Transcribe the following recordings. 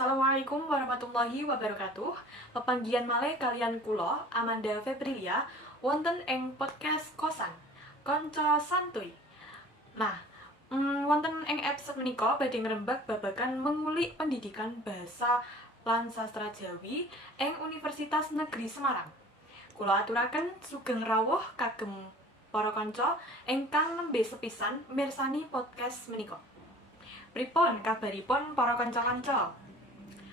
Assalamualaikum warahmatullahi wabarakatuh. Pepanggihan malih kalian kula Amanda Febrilia wonten ing podcast kosan Konco Santuy. Nah, wonten ing episode menika badhe ngrembak babagan mengulik pendidikan bahasa lan sastra Jawi ing Universitas Negeri Semarang. Kula aturaken sugeng rawuh kagem para kanca ingkang nembe sepisan mirsani podcast menika. Pripun kabaripun para kanca-kanca?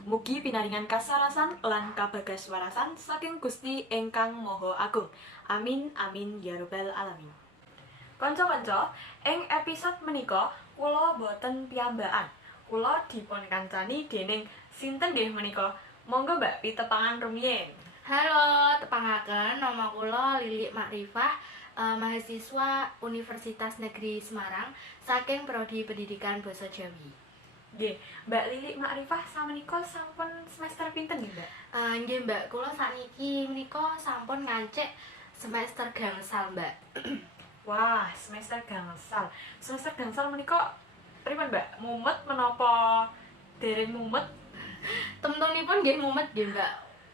Mugi pinaringan kasarasan lan kabagaswarasan saking Gusti ingkang Maha Agung. Amin amin ya rabbal alamin. Kanca-kanca, ing episode menika kula boten piyambakan. Kula dipun kancani dening sinten nggih menika? Monggo Mbak pitepangan rumiyin. Halo, tepangaken nama kula Lilik Makrifah, mahasiswa Universitas Negeri Semarang saking Prodi Pendidikan Basa Jawi. Nggih, Mbak Lilik Makrifah samenika sampun semester pinten nggih, Mbak? Nggih, Mbak, kula sakniki menika sampun ngancik semester gangsal, Mbak. Wah, semester gangsal. Semester gangsal menika pripun, Mbak? Mumet menapa dereng mumet? Temen-temenipun nggih mumet nggih, Mbak.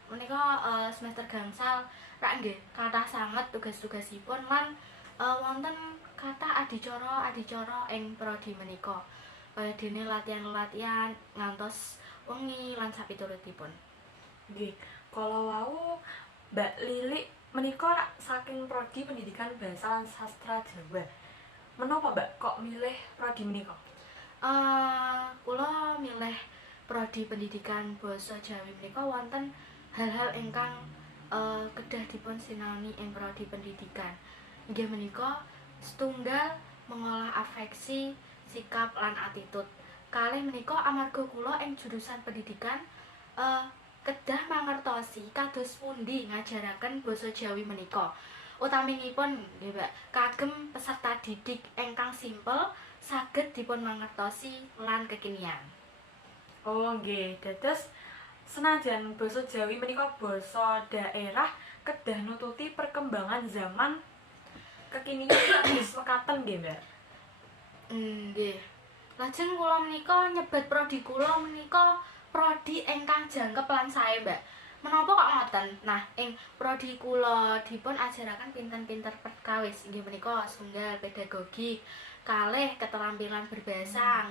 Menika semester gangsal rak nggih kathah sanget tugas-tugasipun lan wonten kathah adicara ing prodi menika. Kaya dene latihan-latihan ngantos wengi lan sapiturutipun. Nggih, kala wau Mbak Lilik menika saking prodi Pendidikan Bahasa lan Sastra Jawa. Menapa Mbak kok milih prodi menika? Kula milih prodi Pendidikan Basa Jawi menika wonten hal-hal ingkang kedah dipun sinani ing prodi pendidikan. Inggih menika setunggal mengolah afeksi, sikap lan attitude. Kalih menika amarga kula ing jurusan pendidikan kedah mangertosi kados pundi ngajaraken basa Jawi menika. Utaminipun nggih, Mbak, kagem peserta didik ingkang simpel saged dipun mangertosi lan kekinian. Oh nggih, dados senajan basa Jawi menika basa daerah kedah nututi perkembangan zaman kekinian kados mekaten nggih, Mbak. Nggih. Lajeng kula menika nyebat prodi kula menika prodi ingkang jangkep lan sae, Mbak. Menapa kok ngoten? Nah, ing prodi kula dipun ajaraken pinten-pinter perkawis inggih menika setunggal pedagogi, kalih keterampilan berbahasa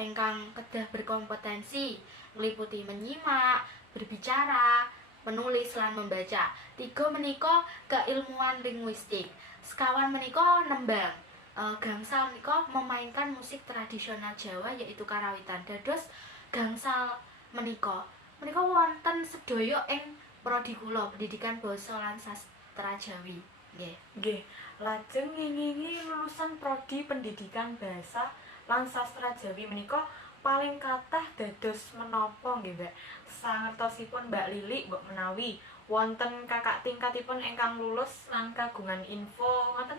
ingkang kedah berkompetensi meliputi menyimak, berbicara, menulis lan membaca. 3 menika keilmuan linguistik. Sekawan menika nembang. Gangsal menika memainkan musik tradisional Jawa yaitu karawitan. Dados gangsal menika wonten sedaya ing prodi kula Pendidikan Basa lan Sastra Jawi. Nggih. Nggih, lajeng ngingingi lulusan prodi Pendidikan Bahasa lan Sastra Jawi menika paling kathah dados menapa nggih, Mbak? Sangertosipun Mbak Lilik mbok menawi wonten kakak tingkatipun ingkang lulus lan kagungan info ngoten?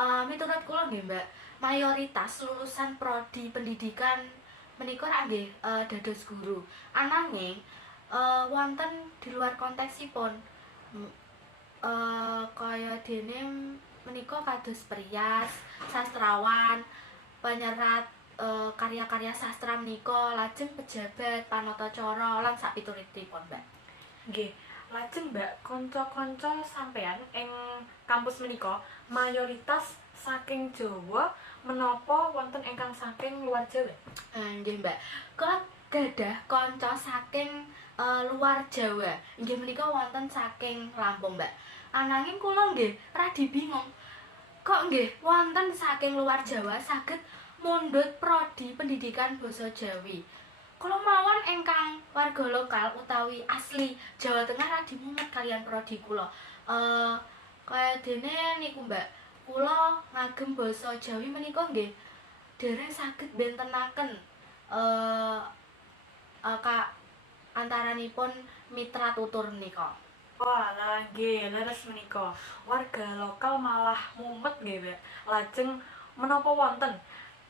Miturut kula nggih, Mbak, mayoritas lulusan prodi pendidikan menika nggih dados guru. Ananging wonten di luar konteksipun kaya dene menika kados perias, sastrawan, penyerat karya-karya sastra menika, lajeng pejabat, panatacara lan sapiturutipun, Mbak. Nggih. Lajeng Mbak, kanca-kanca sampean ing kampus menika mayoritas saking Jawa menapa wonten ingkang saking luar Jawa? Nggih, Mbak. Kula gadah kanca saking luar Jawa. Inggih menika wonten saking Lampung, Mbak. Ananging kula nggih radi bingung. Kok nggih wonten saking luar Jawa saged mundhut prodi Pendidikan Basa Jawi. Kula mawon ingkang warga lokal utawi asli Jawa Tengah radi mumet kalian prodi kula. Kaya dene niku, Mbak, kula ngagem basa Jawi menika nggih dereng saged bentenaken antaranipun mitra tutur menika. Walah nggih, leres menika. Warga lokal malah mumet nggih, Mbak. Lajeng menapa wonten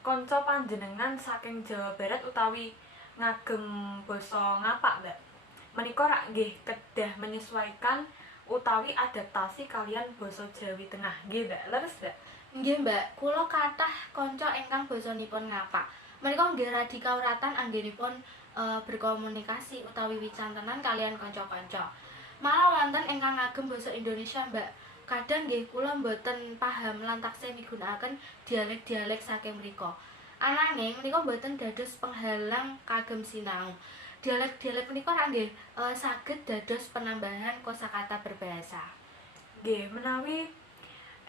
kanca panjenengan saking Jawa Barat utawi ngagem basa ngapak, Mbak? Menika rak nggih kedah menyesuaikan utawi adaptasi kalian basa Jawi Tengah. Nggih, Mbak. Leres, Mbak? Nggih, Mbak, kula kathah kanca ingkang basanipun ngapak. Menika nggih radi kawratan anggenipun berkomunikasi utawi wicantenan kalian kanca-kanca. Malah wonten ingkang ngagem basa Indonesia, Mbak. Kadang nggih kula mboten paham lan taksih migunakaken dialek-dialek saking mriku. Ananging menika mboten dados penghalang kagem sinau. Dialek-dialek menika nggih saged dados penambahan kosakata berbahasa. Nggih, menawi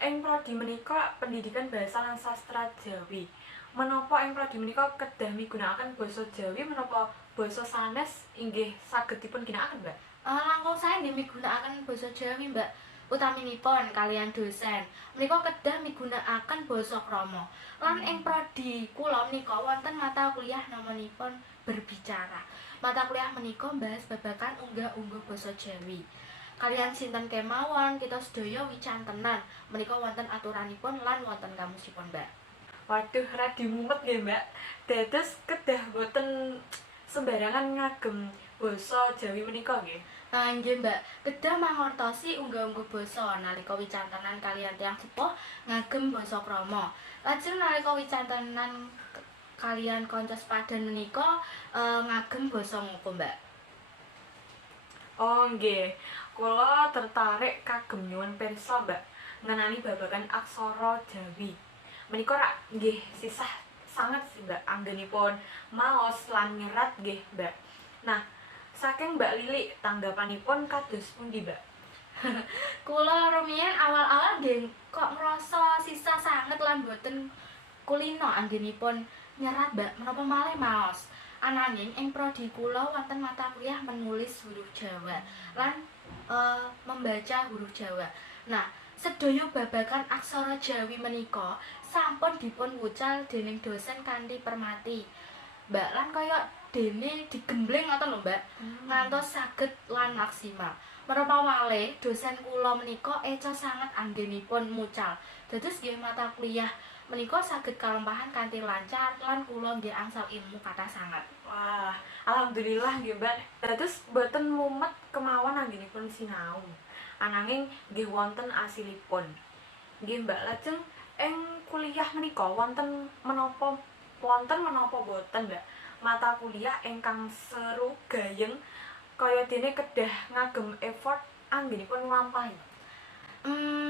ing prodi menika pendidikan bahasa lan sastra Jawi. Menapa ing prodi menika kedah migunakaken basa Jawi menapa basa sanes inggih saged dipun ginakaken, Mbak? Langkung saya nggih migunakaken basa Jawi, Mbak. Utaminipun kalian dosen menika kedah migunakaken basa krama. Lan ing prodi kula menika wonten mata kuliah namanipun berbicara. Mata kuliah menika mbahas babagan unggah-ungguh basa Jawi. Kalian sinten kemawon kita sedaya wicantenan menika wonten aturanipun lan wonten kamusipun, Mbak. Waduh, radi mumet nggih, Mbak. Dados kedah boten sembarangan ngagem basa Jawi menika nggih. Nggih, Mbak, kedah mangertosi unggah-ungguh basa nalika wicantenan kalian tiyang sepuh ngagem basa krama. Lajeng nalika wicantenan kalian kanca sepadan menika ngagem basa ngoko, Mbak. Oh nggih, kula tertarik kagem nyuwun pirsa, Mbak, ngenani babagan aksara Jawi. Menika rak nggih sisah sanget sih, Mbak, anggenipun maos lan nyerat nggih, Mbak. Nah, saking Mbak Lili tanggapanipun kados pundi, Mbak? Kula rumiyin awal-awal nggih kok ngrasa sisa sanget lan boten kulino anggenipun nyerat, Mbak, menapa malih maos. Ananging ing prodi kula wonten mata kuliah menulis huruf Jawa lan membaca huruf Jawa. Nah, sedaya babagan aksara Jawi menika sampun dipun wucal dening dosen kanthi permati, Mbak, lan kaya dene digembleng ngoten lho, Mbak, ngantos saged lan maksimal. Menapa malih dosen kula menika eca sanget anggenipun mucal. Dados nggih mata kuliah menika saged kalampahan kanthi lancar lan kula nggih angsal ilmu kathah sanget. Wah, alhamdulillah nggih, Mbak. Dados boten mumet kemawon anggenipun sinau. Ananging nggih wonten asilipun. Nggih, Mbak, lajeng ing kuliah menika wonten menapa boten, Mbak? Mata kuliah ingkang seru gayeng kaya dene kedah ngagem effort anggenipun nglampahi.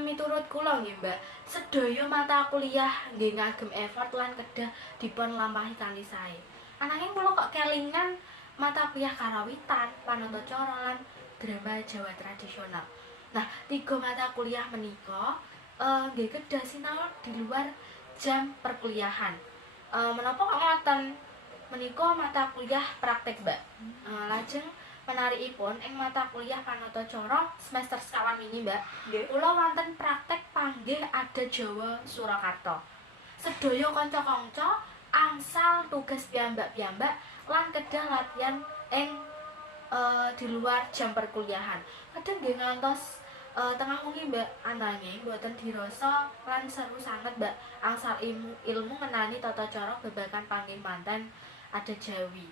Miturut kula nggih, Mbak, sedaya mata kuliah nggih ngagem effort lan kedah dipun lampahi kanthi sae. Ananging kula kok kelingan mata kuliah karawitan, panatacara lan drama Jawa tradisional. Nah, 3 mata kuliah menika nggih kedah sinau di luar jam perkuliahan. Menapa kok ngoten? Menika mata kuliah praktek, Mbak. Lajeng menarikipun ing mata kuliah panatacara semester sekawan ini, Mbak. Nggih. Kula wonten praktek panggih adat Jawa Surakarta. Sedaya kanca-kanca angsal tugas piyambak-piyambak lan kedah latihan ing di luar jam perkuliahan. Kadang nggih ngantos tengah wengi, Mbak, ananging boten dirasa lan seru sanget, Mbak, angsal ilmu ngenani tata cara babagan panggih manten adat Jawi.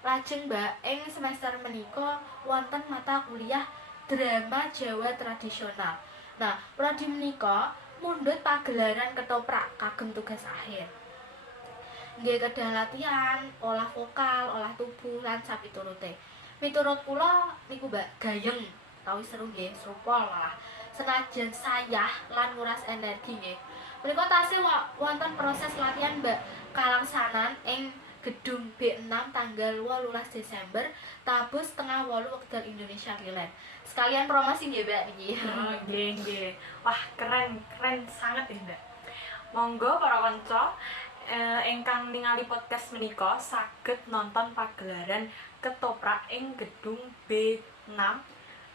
Lajeng, Mbak, ing semester menika wonten mata kuliah drama Jawa tradisional. Nah, prodi menika mundhut pagelaran ketoprak kagem tugas akhir. Nggih kedah latihan, olah vokal, olah tubuh lan sapiturute. Miturut kula niku, Mbak, gayeng, utawi seru nggih, serupa lah. Senajan sayah lan nguras energi nggih. Menika tasih wonten proses latihan, Mbak, kalangsanan ing Gedung B6 tanggal 18 Desember tabus setengah 8 wekdal Indonesia Kilen. Sekalian promosi nggih, Mbak, niki. Oh, nggih. Wah, keren sangat ini, Mbak. Monggo para kanca ingkang ningali podcast menika saged nonton pagelaran ketoprak ing Gedung B6.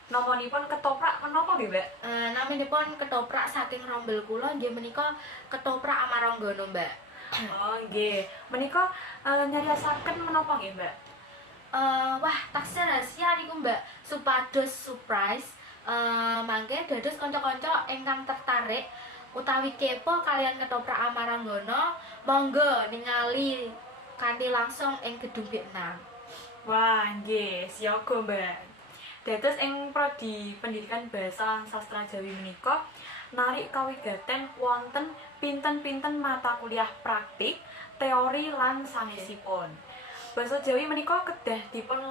Namanipun ketoprak menapa nggih, Mbak? Namanipun ketoprak saking rombel kula nggih menika ketoprak Amaranggono, Mbak. Oh nggih, menika nyariosaken menapa nggih, Mbak? Wah, taksih rahasia niku, Mbak, supados surprise. Mangke dados kanca-kanca ingkang tertarik utawi kepo kalian ketoprak Amaranggono, monggo ningali kanthi langsung ing Gedung B6. Wah, nggih, siaga, Mbak. Dados ing prodi pendidikan bahasa lan sastra Jawi menika narik kawigaten wonten pinten-pinten mata kuliah praktik, teori lan sanesipun. Basa Jawi menika kedah dipun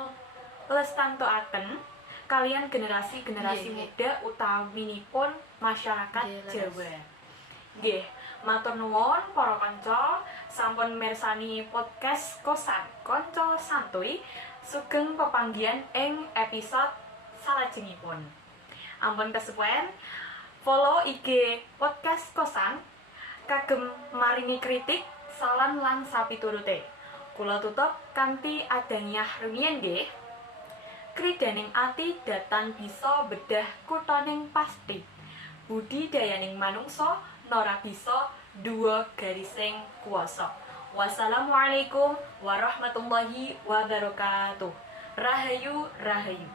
lestantokaken kalian generasi-generasi Nggih, nggih. muda utaminipun masyarakat Nggih, leres. Jawa. Nggih, matur nuwun para kanca sampun mirsani podcast Kosan Kanca Santuy sugeng pepanggihan ing episode salajengipun. Ampun kesuwen follow IG podcast Kosan kagem maringi kritik, saran lan sapiturute. Kula tutup kanthi adanyah rumiyin nggih. Kridaning ati datan bisa bedah kuthaning pasti. Budidayaning manungsa nora bisa duwa garising kuwasa. Wassalamualaikum warahmatullahi wabarakatuh. Rahayu rahayu.